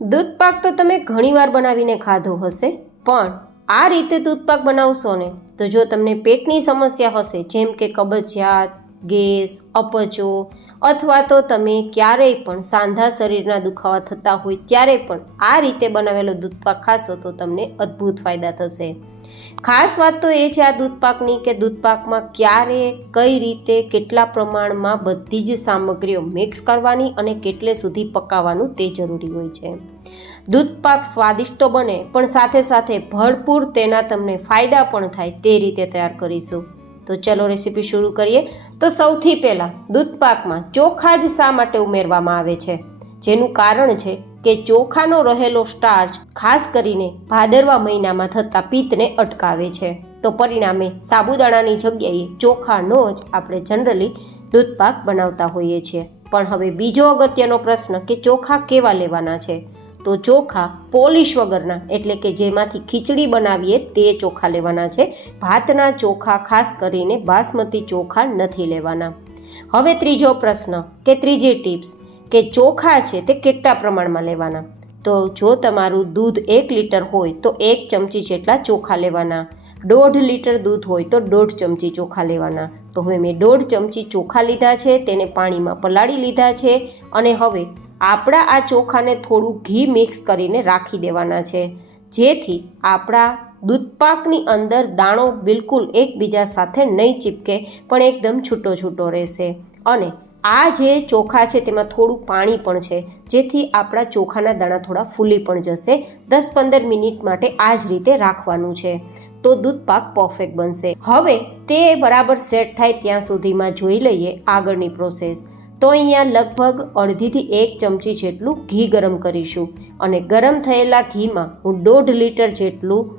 દૂધપાક તો તમે ઘણીવાર બનાવીને ખાધો હશે, પણ આ રીતે દૂધપાક બનાવશો ને તો જો તમને પેટની સમસ્યા હશે, જેમ કે કબજિયાત, ગેસ, અપચો, અથવા તો તમે ક્યારેય પણ સાંધા શરીરના દુખાવા થતા હોય ત્યારે પણ આ રીતે બનાવેલો દૂધપાક ખાશો તો તમને અદ્ભુત ફાયદા થશે. ખાસ વાત તો એ છે આ દૂધપાકની કે દૂધપાકમાં ક્યારે, કઈ રીતે, કેટલા પ્રમાણમાં બધી જ સામગ્રીઓ મિક્સ કરવાની અને કેટલે સુધી પકાવવાનું તે જરૂરી હોય છે. દૂધપાક સ્વાદિષ્ટ તો બને પણ સાથે સાથે ભરપૂર તેના તમને ફાયદા પણ થાય તે રીતે તૈયાર કરીશું. તો ચલો રેસીપી શરૂ કરીએ. તો સૌથી પહેલાં દૂધપાકમાં ચોખા જ શા માટે ઉમેરવામાં આવે છે, જેનું કારણ છે કે ચોખાનો રહેલો સ્ટાર્ચ ખાસ કરીને ભાદરવા મહિનામાં થતા પિત્તને અટકાવે છે. તો પરિણામે સાબુદાણાની જગ્યાએ ચોખાનો જ આપણે જનરલી દૂધપાક બનાવતા હોઈએ છીએ. પણ હવે બીજો અગત્યનો પ્રશ્ન કે ચોખા કેવા લેવાના છે. તો ચોખા પોલિશ વગરના, એટલે કે જેમાંથી ખીચડી બનાવીએ તે ચોખા લેવાના છે. ભાતના ચોખા, ખાસ કરીને બાસમતી ચોખા નથી લેવાના. હવે ત્રીજો પ્રશ્ન કે ત્રીજી ટિપ્સ કે ચોખા છે તે કેટલા પ્રમાણમાં લેવાના. તો જો તમારું દૂધ 1 લીટર હોય તો 1 ચમચી જેટલા ચોખા લેવાના. 1.5 લીટર દૂધ હોય તો 1.5 ચમચી ચોખા લેવાના. તો હવે મેં 1.5 ચમચી ચોખા લીધા છે, તેને પાણીમાં પલાળી લીધા છે અને હવે આપણા આ ચોખાને થોડું ઘી મિક્સ કરીને રાખી દેવાના છે, જેથી આપણા દૂધપાકની અંદર દાણો બિલકુલ એકબીજા સાથે નહીં ચીપકે પણ એકદમ છૂટો છૂટો રહેશે. અને આ જે ચોખા છે તેમાં થોડું પાણી પણ છે, જેથી આપણા ચોખાના દાણા થોડા ફૂલી પણ જશે. 10-15 મિનિટ માટે આ જ રીતે રાખવાનું છે તો દૂધપાક પરફેક્ટ બનશે. હવે તે બરાબર સેટ થાય ત્યાં સુધીમાં જોઈ લઈએ આગળની પ્રોસેસ. તો અહીંયા લગભગ 1/2 થી 1 ચમચી જેટલું ઘી ગરમ કરીશું અને ગરમ થયેલા ઘીમાં હું 1.5 લીટર જેટલું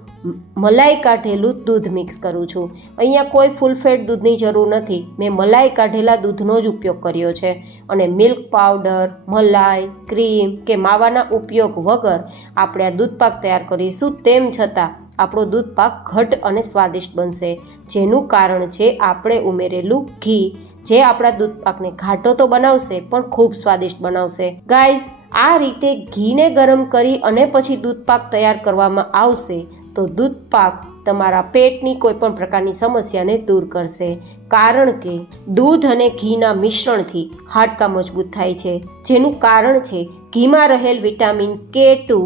મલાઈ કાઢેલું દૂધ મિક્સ કરું છું. અહીંયા કોઈ ફૂલ ફેટ દૂધની જરૂર નથી, મેં મલાઈ કાઢેલા દૂધનો જ ઉપયોગ કર્યો છે. અને મિલ્ક પાવડર, મલાઈ, ક્રીમ કે માવાના ઉપયોગ વગર આપણે આ દૂધપાક તૈયાર કરીશું. તેમ છતાં આપણો દૂધપાક ઘટ અને સ્વાદિષ્ટ બનશે, જેનું કારણ છે આપણે ઉમેરેલું ઘી, જે આપણા દૂધપાકને ઘાટો તો બનાવશે પણ ખૂબ સ્વાદિષ્ટ બનાવશે. ગાઈઝ, આ રીતે ઘીને ગરમ કરી અને પછી દૂધપાક તૈયાર કરવામાં આવશે તો દૂધપાક તમારા પેટની કોઈ પણ પ્રકારની સમસ્યાને દૂર કરશે. કારણ કે દૂધ અને ઘીના મિશ્રણથી હાડકાં મજબૂત થાય છે, જેનું કારણ છે ઘીમાં રહેલ વિટામિન K2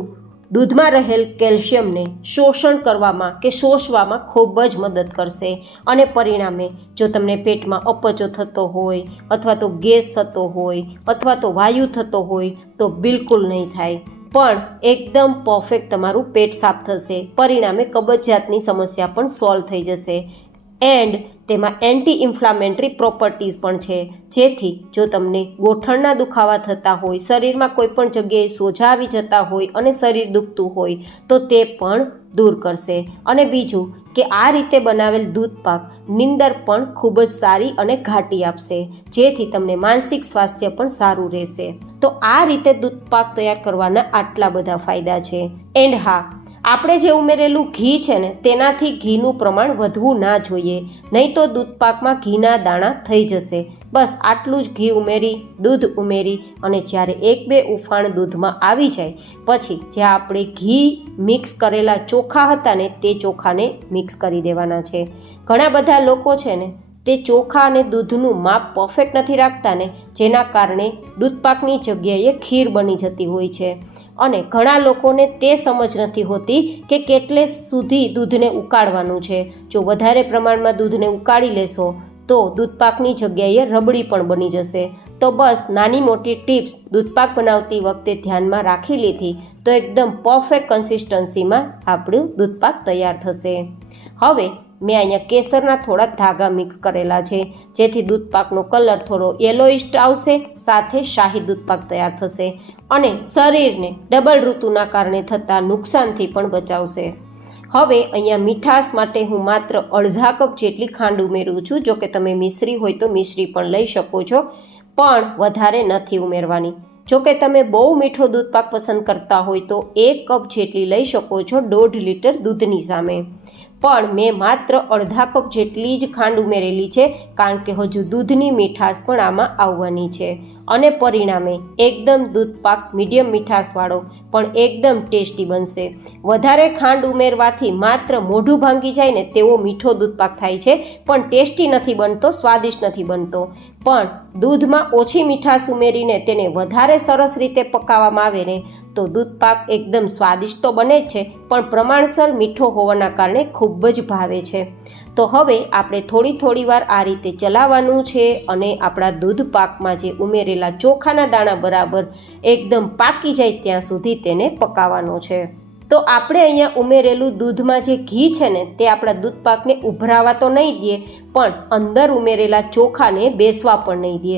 દૂધમાં રહેલ કેલ્શિયમને શોષણ કરવામાં કે શોષવામાં ખૂબ જ મદદ કરશે. અને પરિણામે જો તમને પેટમાં અપચો થતો હોય અથવા તો ગેસ થતો હોય અથવા તો વાયુ થતો હોય તો બિલકુલ નહીં થાય, પણ એકદમ પરફેક્ટ તમારું પેટ સાફ થશે. પરિણામે કબજિયાતની સમસ્યા પણ સોલ્વ થઈ જશે. એન્ડ તેમાં એન્ટી ઇન્ફ્લામેટરી પ્રોપર્ટીઝ પણ છે, જેથી જો તમને ગોઠણના દુખાવા થતા હોય, શરીરમાં કોઈ પણ જગ્યાએ સોજા આવી જતા હોય અને શરીર દુખતું હોય તો તે પણ દૂર કરશે. અને બીજું કે આ રીતે બનાવેલ દૂધપાક નીંદર પણ ખૂબ જ સારી અને ઘાટી આપશે, જેથી તમને માનસિક સ્વાસ્થ્ય પણ સારું રહેશે. તો આ રીતે દૂધપાક તૈયાર કરવાના આટલા બધા ફાયદા છે. એન્ડ હા, આપણે જે ઉમેરેલું ઘી છે ને તેનાથી ઘીનું પ્રમાણ વધવું ના જોઈએ, નહીં તો દૂધપાકમાં ઘીના દાણા થઈ જશે. બસ આટલું જ ઘી ઉમેરી, દૂધ ઉમેરી અને જ્યારે 1-2 ઉફાણ દૂધમાં આવી જાય પછી જે આપણે ઘી મિક્સ કરેલા ચોખા હતા ને તે ચોખાને મિક્સ કરી દેવાના છે. ઘણા બધા લોકો છે ને તે ચોખા અને દૂધનું માપ પરફેક્ટ નથી રાખતા ને, જેના કારણે દૂધપાકની જગ્યાએ ખીર બની જતી હોય છે. અને ઘણા લોકોને તે સમજ નથી હોતી કે કેટલે સુધી દૂધને ઉકાળવાનું છે. જો વધારે પ્રમાણમાં દૂધને ઉકાળી લેશો તો દૂધપાકની જગ્યાએ રબડી પણ બની જશે. તો બસ નાની મોટી ટિપ્સ દૂધપાક બનાવતી વખતે ધ્યાનમાં રાખી લીધી તો એકદમ પરફેક્ટ કન્સિસ્ટન્સીમાં આપણું દૂધપાક તૈયાર થશે. હવે મેં અહીંયા કેસરના થોડા ધાગા મિક્સ કરેલા છે, જેથી દૂધપાકનો કલર થોડો યલોઇશ આવશે, સાથે શાહી દૂધપાક તૈયાર થશે અને શરીરને ડબલ ઋતુના કારણે થતા નુકસાનથી પણ બચાવશે. હવે અહીંયા મીઠાશ માટે હું માત્ર અડધા કપ જેટલી ખાંડ ઉમેરું છું. જો કે તમે મિશ્રી હોય તો મિશ્રી પણ લઈ શકો છો, પણ વધારે નથી ઉમેરવાની. જો કે તમે બહુ મીઠો દૂધપાક પસંદ કરતા હોય તો 1 કપ જેટલી લઈ શકો છો 1.5 લીટર દૂધની સામે. પણ મેં માત્ર અડધા કપ જેટલી જ ખાંડ ઉમેરેલી છે, કારણ કે હજુ દૂધની મીઠાશ પણ આમાં આવવાની છે. અને પરિણામે એકદમ દૂધપાક મીડિયમ મીઠાશવાળો પણ એકદમ ટેસ્ટી બનશે. વધારે ખાંડ ઉમેરવાથી માત્ર મોઢું ભાંગી જાય ને તેવો મીઠો દૂધપાક થાય છે, પણ ટેસ્ટી નથી બનતો, સ્વાદિષ્ટ નથી બનતો. પણ દૂધમાં ઓછી મીઠાશ ઉમેરીને તેને વધારે સરસ રીતે પકાવવામાં આવે ને તો દૂધપાક એકદમ સ્વાદિષ્ટ તો બને જ છે, પણ પ્રમાણસર મીઠો હોવાના કારણે ખૂબ જ ભાવે છે. તો હવે આપણે થોડી વાર આ રીતે ચલાવવાનું છે અને આપણા દૂધ પાકમાં જે ઉમેરેલા ચોખાના દાણા બરાબર એકદમ પાકી જાય ત્યાં સુધી તેને પકાવવાનો છે. તો આપણે અહીંયા ઉમેરેલું દૂધમાં જે ઘી છે ને તે આપણા દૂધ પાકને ઉભરાવા તો નહીં દે, પણ અંદર ઉમેરેલા ચોખાને બેસવા પણ નહીં દે.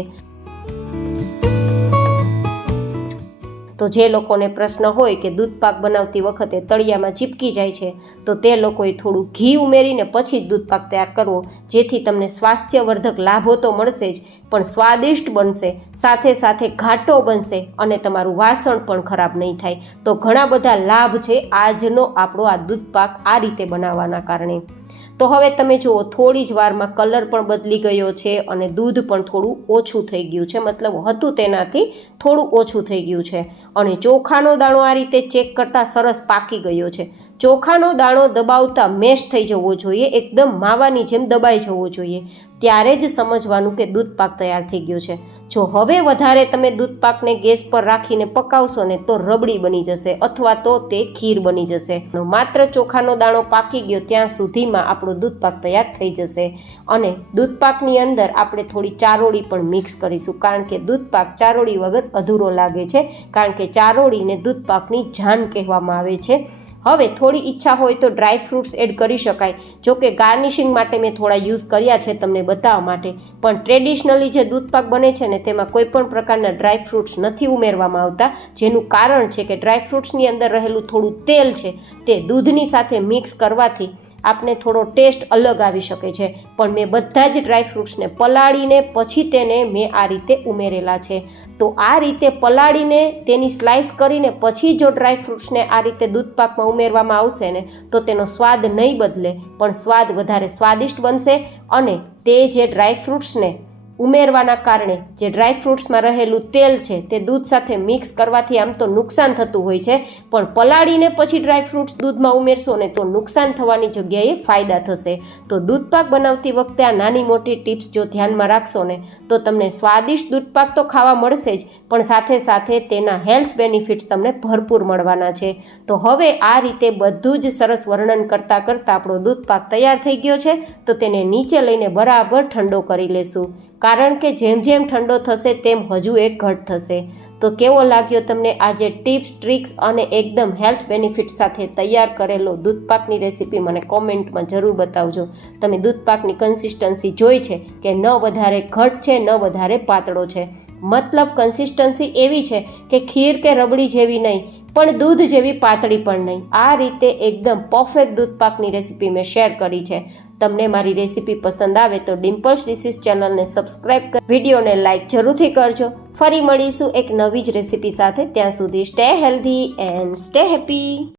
તો જે લોકોને પ્રશ્ન હોય કે દૂધ પાક બનાવતી વખતે તળિયામાં ચીપકી જાય છે, તો તે લોકોએ થોડું ઘી ઉમેરીને પછી જ દૂધ પાક તૈયાર કરવો, જેથી તમને સ્વાસ્થ્યવર્ધક લાભો તો મળશે જ, પણ સ્વાદિષ્ટ બનશે, સાથે સાથે ઘાટો બનશે અને તમારું વાસણ પણ ખરાબ નહીં થાય. તો ઘણા બધા લાભ છે આજનો આપણો આ દૂધ પાક આ રીતે બનાવવાના કારણે. તો હવે તમે જુઓ, થોડી જ વારમાં કલર પણ બદલી ગયો છે અને દૂધ પણ થોડું ઓછું થઈ ગયું છે, મતલબ હતું તેનાથી થોડું ઓછું થઈ ગયું છે. અને ચોખાનો દાણો આ રીતે ચેક કરતાં સરસ પાકી ગયો છે. ચોખાનો દાણો દબાવતા મેશ થઈ જવો જોઈએ, એકદમ માવાની જેમ દબાઈ જવો જોઈએ, ત્યારે જ સમજવાનું કે દૂધ પાક તૈયાર થઈ ગયો છે. જો હવે વધારે તમે દૂધ પાકને ગેસ પર રાખીને પકાવશો ને તો રબડી બની જશે અથવા તો તે ખીર બની જશે. માત્ર ચોખાનો દાણો પાકી ગયો ત્યાં સુધીમાં આપણો દૂધ પાક તૈયાર થઈ જશે. અને દૂધ પાકની અંદર આપણે થોડી ચારોળી પણ મિક્સ કરીશું, કારણ કે દૂધ પાક ચારોળી વગર અધૂરો લાગે છે, કારણ કે ચારોળીને દૂધ પાકની જાન કહેવામાં આવે છે. હવે થોડી ઈચ્છા હોય તો ડ્રાય ફ્રૂટ્સ એડ કરી શકાય, જો કે ગાર્નિશિંગ માટે મેં થોડા યુઝ કર્યા છે તમને બતાવવા માટે. પણ ટ્રેડિશનલી જે દૂધ પાક બને છે ને તેમાં કોઈ પણ પ્રકારના ડ્રાય ફ્રૂટ્સ નથી ઉમેરવામાં આવતા, જેનું કારણ છે કે ડ્રાય ફ્રૂટ્સની અંદર રહેલું થોડું તેલ છે તે દૂધની સાથે મિક્સ કરવાથી આપને થોડો ટેસ્ટ અલગ આવી શકે છે. પણ મેં બધા જ ડ્રાય ફ્રૂટ્સને પલાળીને પછી તેને મેં આ રીતે ઉમેરેલા છે. તો આ રીતે પલાળીને તેની સ્લાઇસ કરીને પછી જો ડ્રાય ફ્રૂટ્સને આ રીતે દૂધ પાકમાં ઉમેરવામાં આવશે ને તો તેનો સ્વાદ નહીં બદલે, પણ સ્વાદ વધારે સ્વાદિષ્ટ બનશે. અને તે જે ડ્રાય ફ્રૂટ્સને ઉમેરવાના કારણે જે ડ્રાય ફ્રૂટ્સમાં રહેલું તેલ છે તે દૂધ સાથે મિક્સ કરવાથી આમ તો નુકસાન થતું હોય છે, પણ પલાળીને પછી ડ્રાય ફ્રૂટ્સ દૂધમાં ઉમેરશો ને તો નુકસાન થવાની જગ્યાએ ફાયદા થશે. તો દૂધ પાક બનાવતી વખતે આ નાની મોટી ટિપ્સ જો ધ્યાનમાં રાખશો ને તો તમને સ્વાદિષ્ટ દૂધ પાક તો ખાવા મળશે જ, પણ સાથે સાથે તેના હેલ્થ બેનિફિટ્સ તમને ભરપૂર મળવાના છે. તો હવે આ રીતે બધું જ સરસ વર્ણન કરતાં આપણો દૂધ પાક તૈયાર થઈ ગયો છે. તો તેને નીચે લઈને બરાબર ઠંડો કરી લેશું, કારણ કે જેમ જેમ ઠંડો થશે તેમ હજુ એક ઘટ થશે. તો કેવો લાગ્યો તમને આ જે ટિપ્સ, ટ્રિક્સ અને એકદમ હેલ્થ બેનિફિટ સાથે તૈયાર કરેલો દૂધ પાકની રેસીપી મને કોમેન્ટમાં જરૂર બતાવજો. તમે દૂધ પાકની કન્સિસ્ટન્સી જોઈ છે કે ન વધારે ઘટ છે ન વધારે પાતળો છે, મતલબ કન્સિસ્ટન્સી એવી છે કે ખીર કે રબડી જેવી નહીં, પણ દૂધ જેવી પાતળી પણ નહીં. આ રીતે એકદમ પરફેક્ટ દૂધ પાકની રેસીપી મેં શેર કરી છે. તમને મારી રેસીપી પસંદ આવે તો ડિમ્પલ્સ ડિશિસ ચેનલને સબસ્ક્રાઈબ કરી વિડીયોને લાઇક જરૂરથી કરજો. ફરી મળીશું એક નવી જ રેસીપી સાથે. ત્યાં સુધી stay healthy and stay happy.